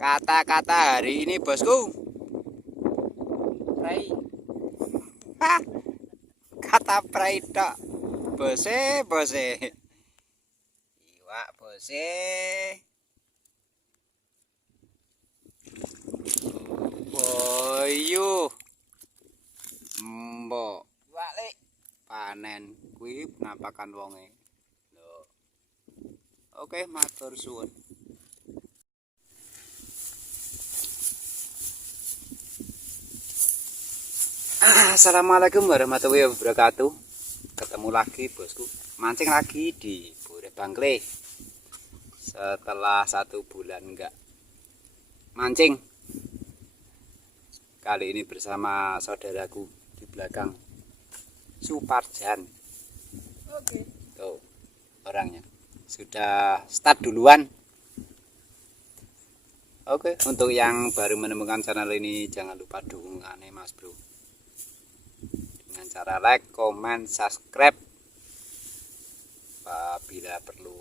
Kata-kata hari ini bosku. Prai. Hah, kata prai tok. Bose, bose. Iwak bose. Boyu. Mbok. Iwak lek. Panen kuwi penampakan wonge. Lho. Oke, matur suwun. Assalamualaikum warahmatullahi wabarakatuh. Ketemu lagi bosku, mancing lagi di Bure Bangkle. Setelah 1 bulan enggak mancing, kali ini bersama saudaraku di belakang, Suparjan. Oke. Tuh orangnya sudah start duluan. Oke, untuk yang baru menemukan channel ini jangan lupa dukungannya Mas Bro, dengan cara like, comment, subscribe, apabila perlu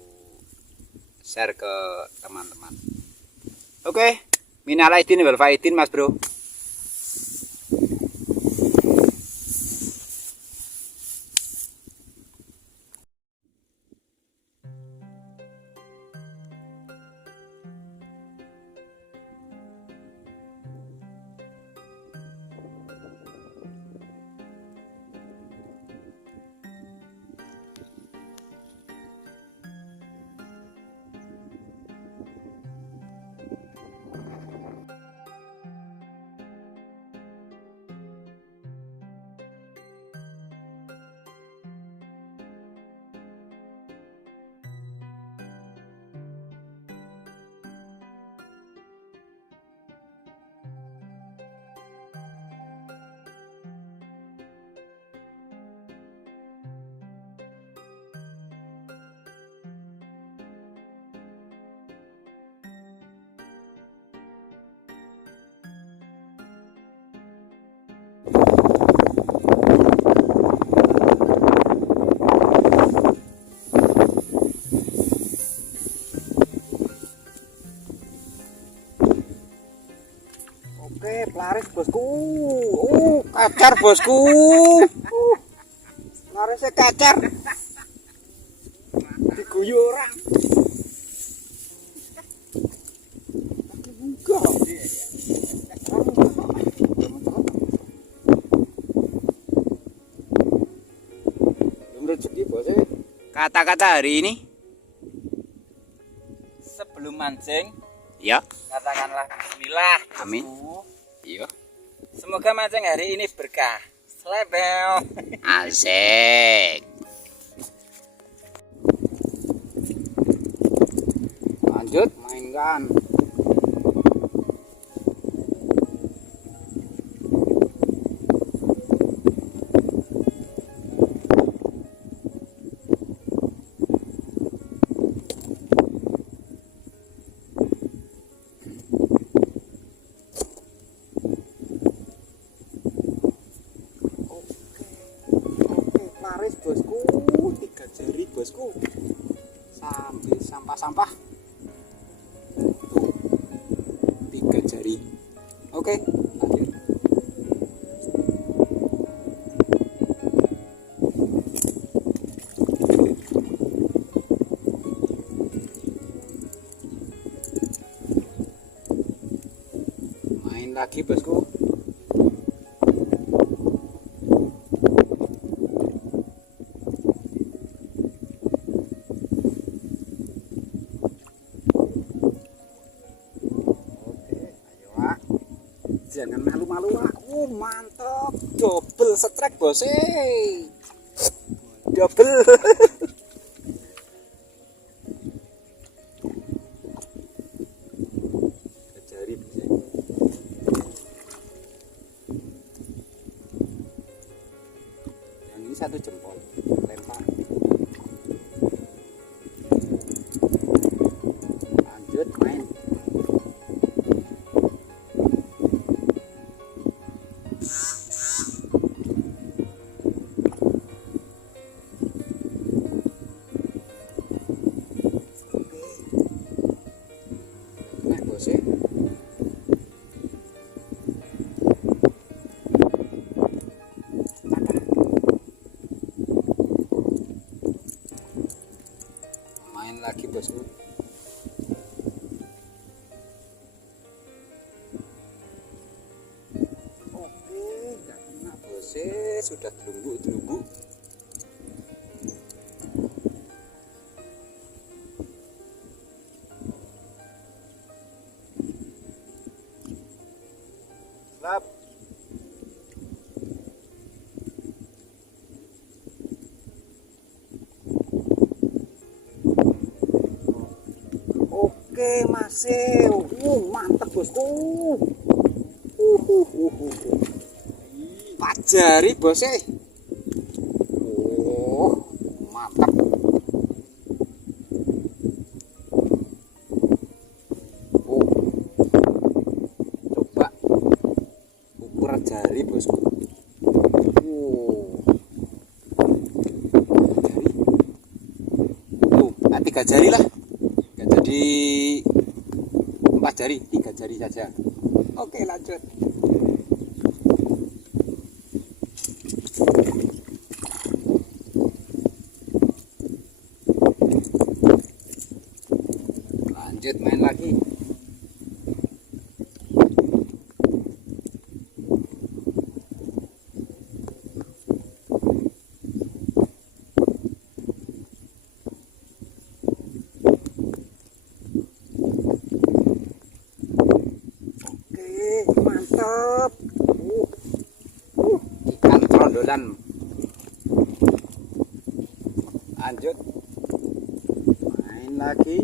share ke teman-teman. Oke, minal aidin wal faidin Mas Bro. Oke, pelaris bosku. Kacar bosku. Larisnya kacar. Diguyu orang. Rezeki bosnya. Kata-kata hari ini Sebelum mancing, ya, katakanlah bismillah. amin. bosku. Iya. Semoga mancing hari ini berkah. Slebel. Asik. Lanjut mainkan. Laris bosku, 3 jari bosku, sambil sampah-sampah. Tuh, 3 jari. Oke, lanjut. Main lagi bosku. Jangan malu-malu Wak. Mantap, double strike bos, double. Jari bos. Yang ini 1 jempol, lempar. Lanjut main. Main lagi bosku. Oke, nggak kena bosnya, sudah terumbuk-terumbuk. Lap. Oke, masih. Mantap bosku. Pajari bosnya. Mantap. Coba ukuran jari bosku. Tiga jari lah. Gak jadi 4 jari, 3 jari saja. Oke, lanjut. Lanjut main lagi. Mantap. Ikan trondolan. Lanjut. Main lagi.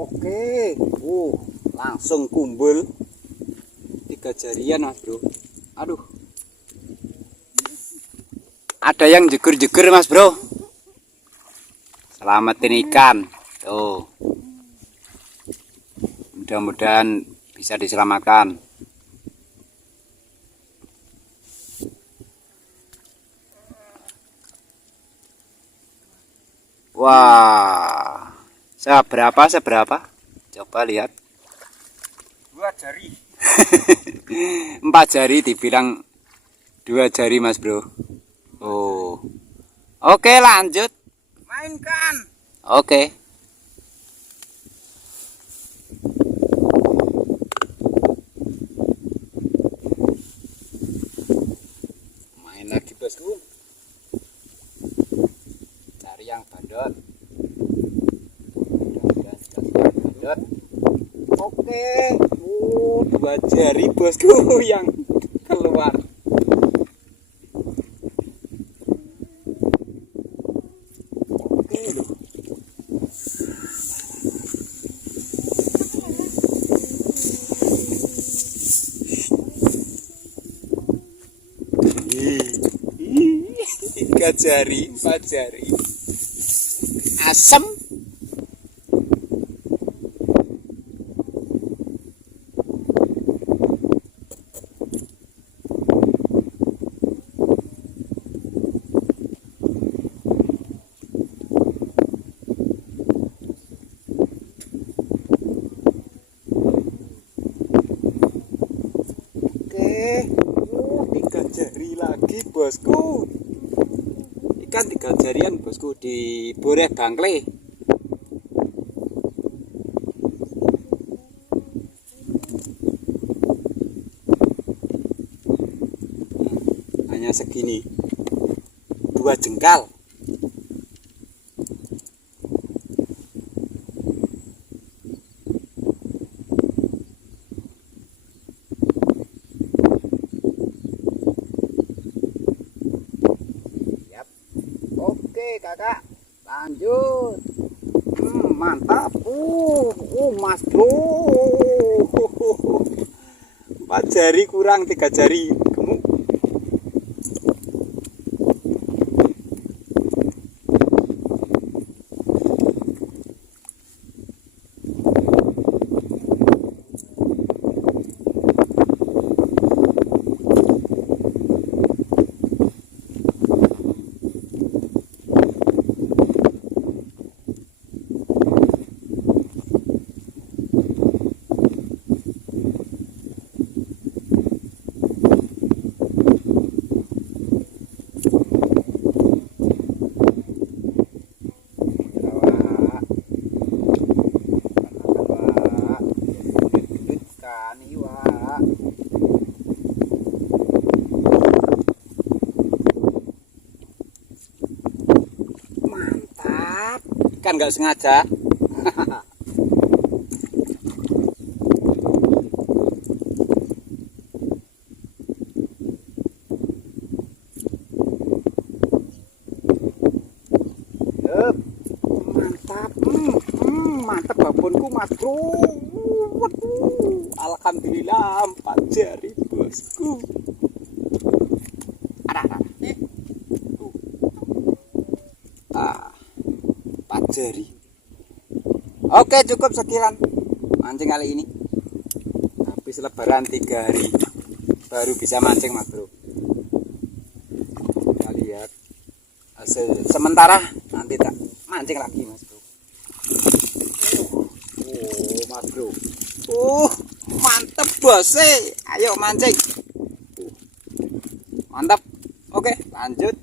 Oke, langsung kumpul 3 jarian mas bro. Aduh, ada yang jeger-jeger mas bro. Selamatin ikan. Tuh, mudah-mudahan bisa diselamatkan. Wah, seberapa? Coba lihat. 2 jari. 4 jari dibilang 2 jari mas bro. Oke, lanjut. Mainkan. Oke. Main lagi bosku. Cari yang bandot. Oke, 2 jari bosku yang keluar. Oke loh. Tiga jari, 4 jari. Asem. Tiga jari lagi bosku. Ikan 3 jarian bosku di Boreh Bangkle. Hanya segini, 2 jengkal. Kakak, lanjut. Mantap. Mas bro. 4 jari kurang 3 jari. Gemuk. ikan nggak sengaja. Yup, mantap, mantap babonku mas bro. Waduh, alhamdulillah 4 jari bosku. Ada. Ah, 4 jari. Oke, cukup sekian mancing kali ini. Habis lebaran 3 hari baru bisa mancing mas bro. Kita lihat hasil sementara, nanti tak mancing lagi mas bro. Oh mas bro, mantep bos. Ayo mancing. Mantap. Oke, lanjut.